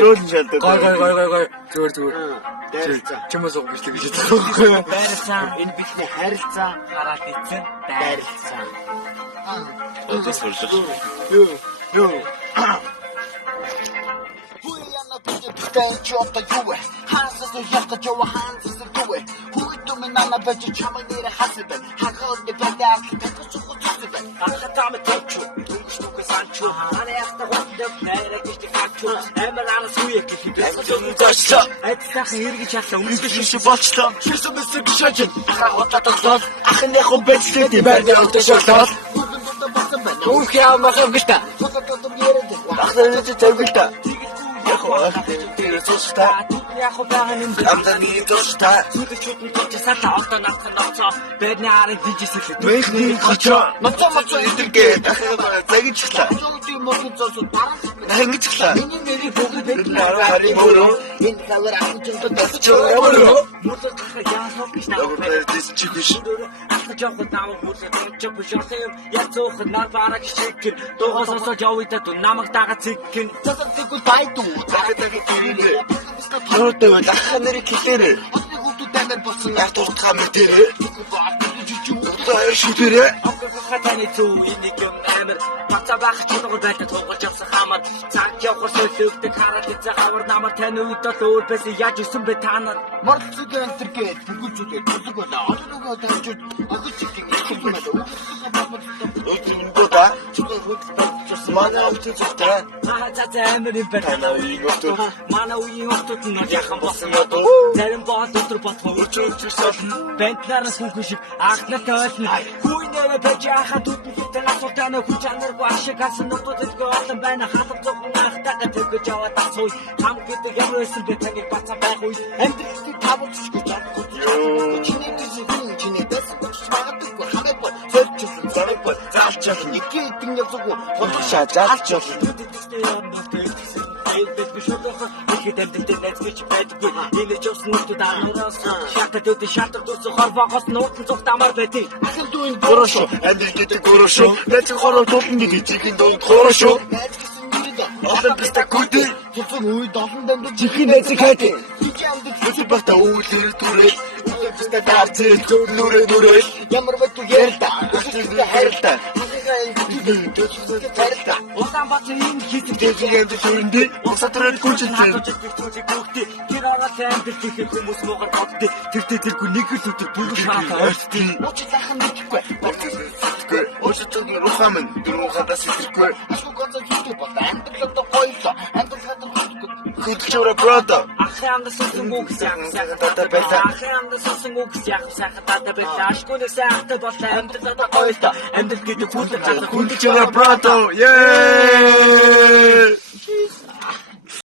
Зөөлөн шалдаг. Гой. Зүгээр. Дайрцаа. Чимээс уу гэж хэлж байгаа. Дайрцаа. Энэ бидний харилцаа Хараад ицэн дайрцаа. Одоо сурж. Юу. Чото юуэ хасас яхта чова хансас туэ хуйто минана бэж чамай нэр хасбэ хагод бэдэр тэкчүхүчүбэ ахатам тэчү түгшүк санчу ана яхта хондэ нэрэ гихти фачу эмэрана суйе гихти дэсчэ эцсах эргэж чалаа өмнөд шиш болчлоо шишэ мэсэ бишэж ахататаа ахны хобэцтэй дибэрдэ өтөшөлтөө Ух яа махав гита ахны тэвгилта Тэр цустай яг удаанын амданы цустай зүтгэж тотсаа таалтаа навцаа бэдний арыг дижисэл мэхний хачаа мацаа идэргээ дахиад загичлаа юм уу цусууд хангичлаа миний нэрийг бүгд бэдний арыг мөрөө энэ хавар ахчууд дэсчээ мөрөө мөрөө яасаа гэж наа дэсчихвш ахч яг удаан мөрөө чөпшөөсөн яг цоох нар бараг шиг дуусаа явъя та намайг дагаа цэггэн цацдаг байду Нөртэй дахнэрийг хэлээрээ. Хүүхдүүд амар болсон яг дуртахаа мэтэрээ. Хоёр шүтэрээ. Хатаны зүү энийг юм амар бацаа байх чанга байдаг тунгалж явсан хамаар цаг явах сөөлөвдөг хараад эцэг хавар намар тань үед л өөр байсан яаж исэн бэ та нар морцог энтергээ бүгүлжүүдээ тулг болоо олоногоо тавьчуд агуулчиг их юм байна. Өчигдөө чигээр хөдөлгөөн манай өвчтэй. За амар юм байна. Манай үеийн хүмүүс нь яхан болсон юм доо. Зарим бод дотор ботхоо өчөөлчихсөн. Бэнтнараа сүнхүү шиг агнат ойлно. Хүүнээрээ бэж яхад үтэнтэй асуултаа хүч анаргүй ашиг асан нутагт олон байна. Хатар зөвхөн ахтагаа тэгэж яваад асууя. Хам гэдэг ямар байсан бэ таны бацаа байх үе. Амьдралыг тавуулж гэж чадахгүй. Чиний дэс гэж магадгүй хамаагүй. Зөвчсөн зарайгүй. Заалчаал нэг гэдэг нь зүгөө. Худалшаа заалчаал. Бид бишодох ихэд амттай нэцгэж байдгүй. Энэ ч ус нүдэд араас шатад шатад дурсан хорвоогоос нууцсан зүгт амар байдیں۔ Ахын дүүн горошо, амир гэдэг горошо. Нэцэг хороо тулна гэж чихэн дүүн горошо. Олон бистэ күдэ. Цуцсан үед олон дамд чихэн нэцэг хайдیں۔ Чихэн бата үүлэр түрээ. Бистэ даарцээ нүрээ. Ямар байту ярилда. Өчигдөө харилда. Улаан бат энэ хийдэг дэжигэнд төрөндөө усатрын гүнжэлтэй тэр оролцоо амжилт хүмүүс муугар боддог тэр тэргүй нэг л өдөр бүр шаатаа ойртыг уучлах нь гэхгүй уучлах рухамын дөрөвхадас ирэхгүй асуу гонцоо хийдэг бол амьдралд гоёлоо амьдралд хөдөлгөөрө брото ахаанда сүнсэн үг сайхан татар байлаа ахаанда сүнсэн үг сайхан татар байлаа ашгүйнээс сайхан бол амьдралд гоёлоо амьдрал гэдэг хүлэн хатар хөдөлгөөрө брото yeah